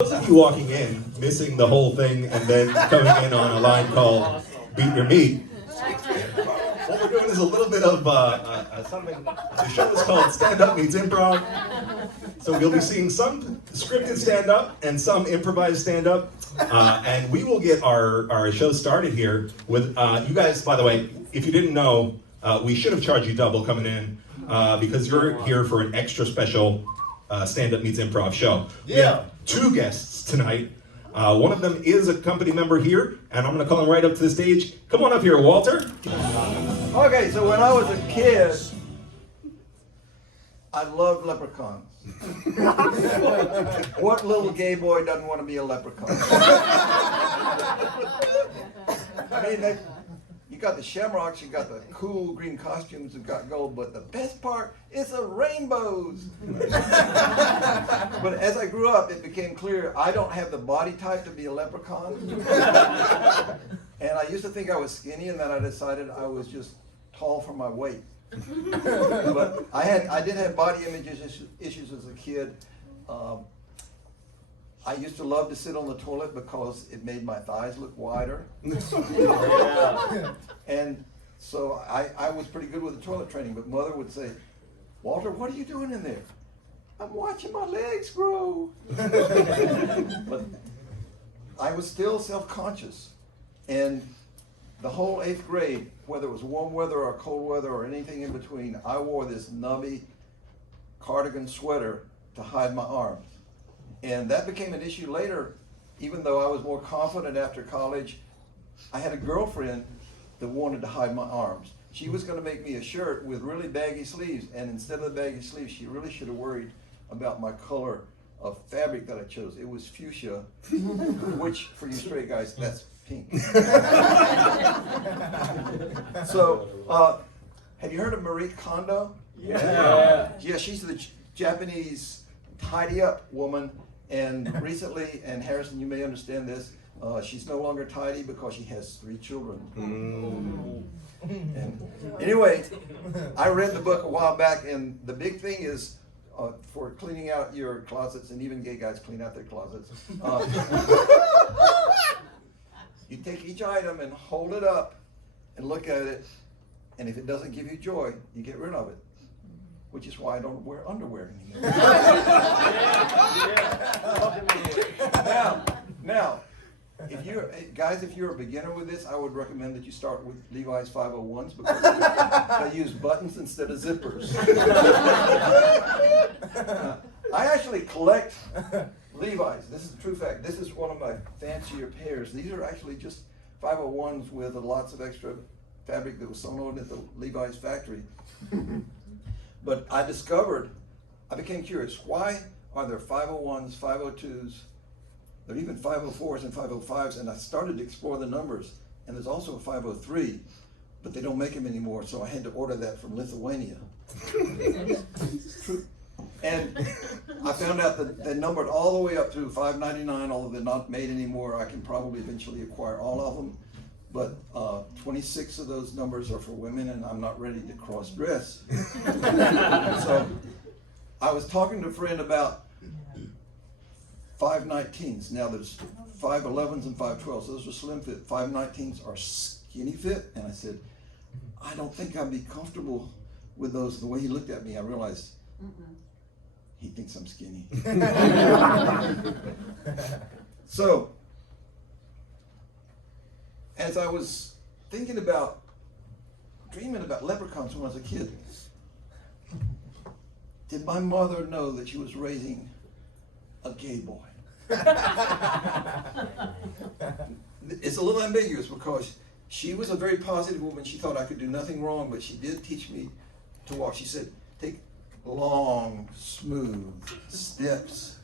Those of you walking in, missing the whole thing, and then coming in on a line called Beat Your Meat, what we're doing is a little bit of something. The show is called Standup Meets Improv. So you'll be seeing some scripted stand-up and some improvised stand-up. And we will get our show started here with, you guys, by the way, if you didn't know, we should have charged you double coming in because you're here for an extra special Standup Meets Improv show. Yeah. We have two guests tonight. One of them is a company member here, and I'm going to call him right up to the stage. Come on up here, Walter. Okay, so when I was a kid, I loved leprechauns. What little gay boy doesn't want to be a leprechaun? I mean, you got the shamrocks, you got the cool green costumes, you got gold, but the best part is the rainbows. But as I grew up, it became clear I don't have the body type to be a leprechaun. And I used to think I was skinny, and then I decided I was just tall for my weight. But I did have body image issues as a kid. I used to love to sit on the toilet because it made my thighs look wider. And so I was pretty good with the toilet training, but Mother would say, "Walter, what are you doing in there?" "I'm watching my legs grow." But I was still self-conscious. And the whole 8th grade, whether it was warm weather or cold weather or anything in between, I wore this nubby cardigan sweater to hide my arms. And that became an issue later, even though I was more confident after college. I had a girlfriend that wanted to hide my arms. She was going to make me a shirt with really baggy sleeves, and instead of the baggy sleeves, she really should have worried about my color of fabric that I chose. It was fuchsia, which for you straight guys, that's pink. So, have you heard of Marie Kondo? Yeah. Yeah, she's the Japanese tidy up woman, and recently, and Harrison, you may understand this, she's no longer tidy because she has 3 children. And anyway, I read the book a while back, and the big thing is for cleaning out your closets, and even gay guys clean out their closets. You take each item and hold it up and look at it, and if it doesn't give you joy, you get rid of it. Which is why I don't wear underwear anymore. Now, if you're a beginner with this, I would recommend that you start with Levi's 501s because they use buttons instead of zippers. I actually collect Levi's. This is a true fact. This is one of my fancier pairs. These are actually just 501s with lots of extra fabric that was sewn on at the Levi's factory. But I became curious, why are there 501s, 502s, there are even 504s and 505s, and I started to explore the numbers, and there's also a 503, but they don't make them anymore, so I had to order that from Lithuania. And I found out that they numbered all the way up to 599, although they're not made anymore. I can probably eventually acquire all of them. But 26 of those numbers are for women, and I'm not ready to cross-dress. So I was talking to a friend about 519s. Now there's 511s and 512s. Those are slim fit. 519s are skinny fit. And I said, I don't think I'd be comfortable with those. The way he looked at me, I realized he thinks I'm skinny. So, as I was dreaming about leprechauns when I was a kid, did my mother know that she was raising a gay boy? It's a little ambiguous because she was a very positive woman. She thought I could do nothing wrong, but she did teach me to walk. She said, take long, smooth steps,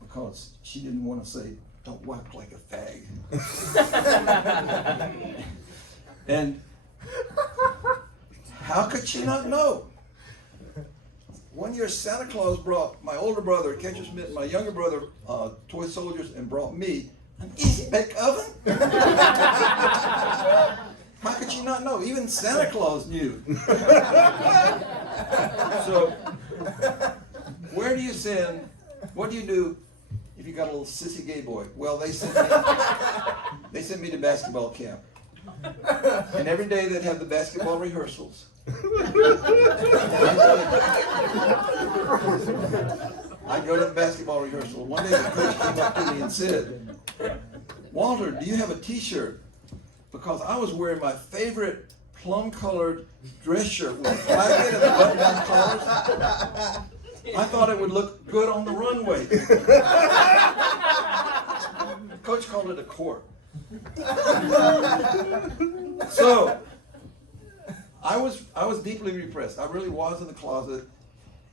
because she didn't want to say, don't walk like a fag. And how could she not know? One year Santa Claus brought my older brother, Catcher's Mitt, and my younger brother, toy soldiers, and brought me an easy bake oven. How could she not know? Even Santa Claus knew. So, where do you send, what do you do if you got a little sissy gay boy. Well, they sent me to basketball camp. And every day they'd have the basketball rehearsals. I'd go to the basketball rehearsal. One day the coach came up to me and said, Walter, do you have a t-shirt? Because I was wearing my favorite plum-colored dress shirt with a flag and the button-down collars. I thought it would look good on the runway. Coach called it a court. So I was deeply repressed. I really was in the closet,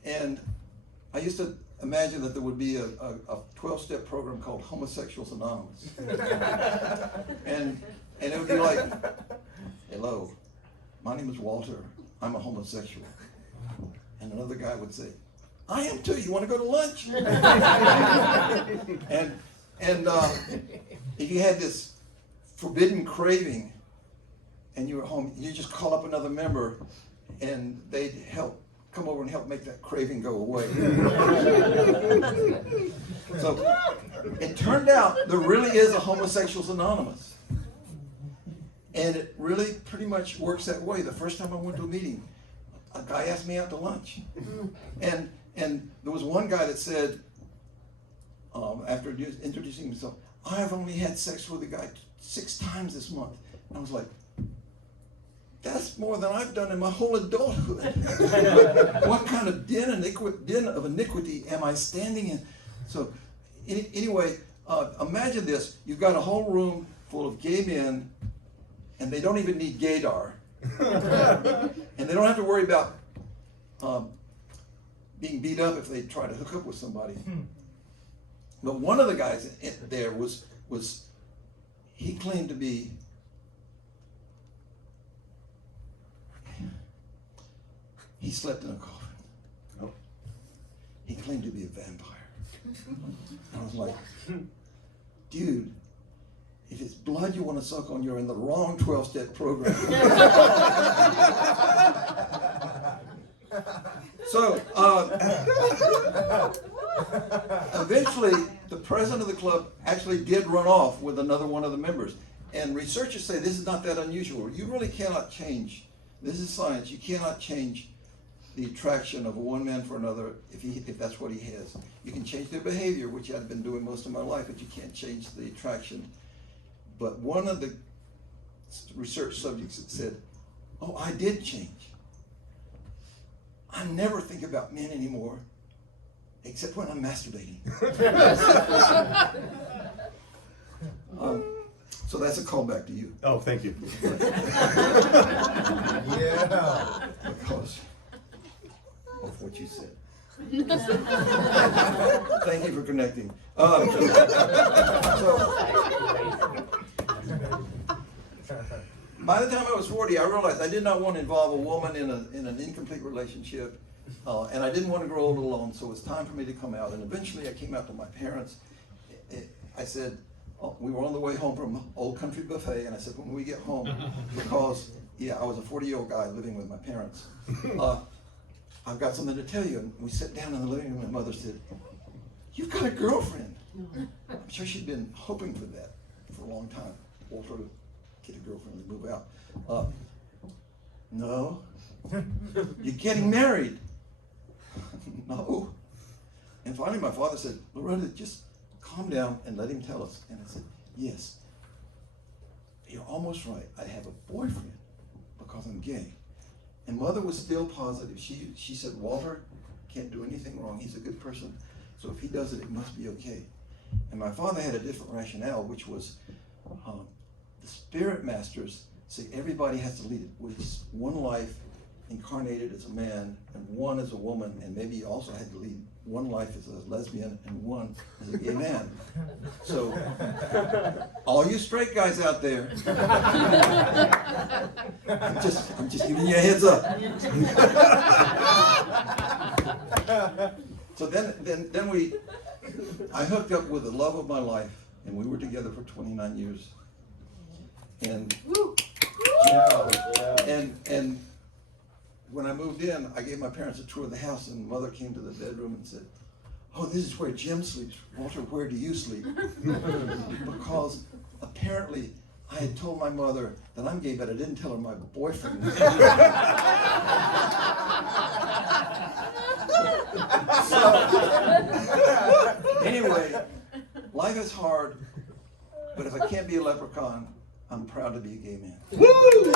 and I used to imagine that there would be a 12-step program called Homosexuals Anonymous. And it would be like, hello, my name is Walter, I'm a homosexual. And another guy would say, I am too, you want to go to lunch? and if you had this forbidden craving and you were home, you just call up another member and they'd come over and help make that craving go away. So it turned out there really is a Homosexuals Anonymous. And it really pretty much works that way. The first time I went to a meeting, a guy asked me out to lunch. And there was one guy that said, after introducing himself, I have only had sex with a guy 6 times this month. And I was like, that's more than I've done in my whole adulthood. What kind of den of iniquity am I standing in? So anyway, imagine this. You've got a whole room full of gay men, and they don't even need gaydar. And they don't have to worry about being beat up if they try to hook up with somebody. But one of the guys there was he claimed to be he slept in a coffin. Oh. He claimed to be a vampire. I was like, dude, if it's blood you want to suck on, you're in the wrong 12-step program. So, eventually, the president of the club actually did run off with another one of the members. And researchers say this is not that unusual. You really cannot change. This is science. You cannot change the attraction of one man for another if that's what he has. You can change their behavior, which I've been doing most of my life, but you can't change the attraction. But one of the research subjects said, oh, I did change. I never think about men anymore, except when I'm masturbating. So that's a callback to you. Oh, thank you. Yeah. Because of what you said. Thank you for connecting. By the time I was 40, I realized I did not want to involve a woman in an incomplete relationship, and I didn't want to grow old alone, so it was time for me to come out. And eventually I came out to my parents. I said, we were on the way home from Old Country Buffet, and I said, when we get home, because, yeah, I was a 40-year-old guy living with my parents, I've got something to tell you. And we sat down in the living room, and my mother said, you've got a girlfriend. I'm sure she'd been hoping for that for a long time. Walter would get a girlfriend and move out. No. You're getting married. No. And finally my father said, Loretta, just calm down and let him tell us. And I said, yes. You're almost right. I have a boyfriend because I'm gay. And mother was still positive. She said, Walter can't do anything wrong. He's a good person. So if he does it, it must be okay. And my father had a different rationale, which was the spirit masters say everybody has to lead it, which is one life incarnated as a man and one as a woman, and maybe you also had to lead one life as a lesbian and one as a gay man. So all you straight guys out there, I'm just giving you a heads up. So then I hooked up with the love of my life, and we were together for 29 years. And and when I moved in, I gave my parents a tour of the house, and mother came to the bedroom and said, oh, this is where Jim sleeps. Walter, where do you sleep? Because apparently I had told my mother that I'm gay, but I didn't tell her my boyfriend was gay. So, anyway, life is hard, but if I can't be a leprechaun, I'm proud to be a gay man. Woo!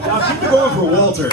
Now keep it going for Walter.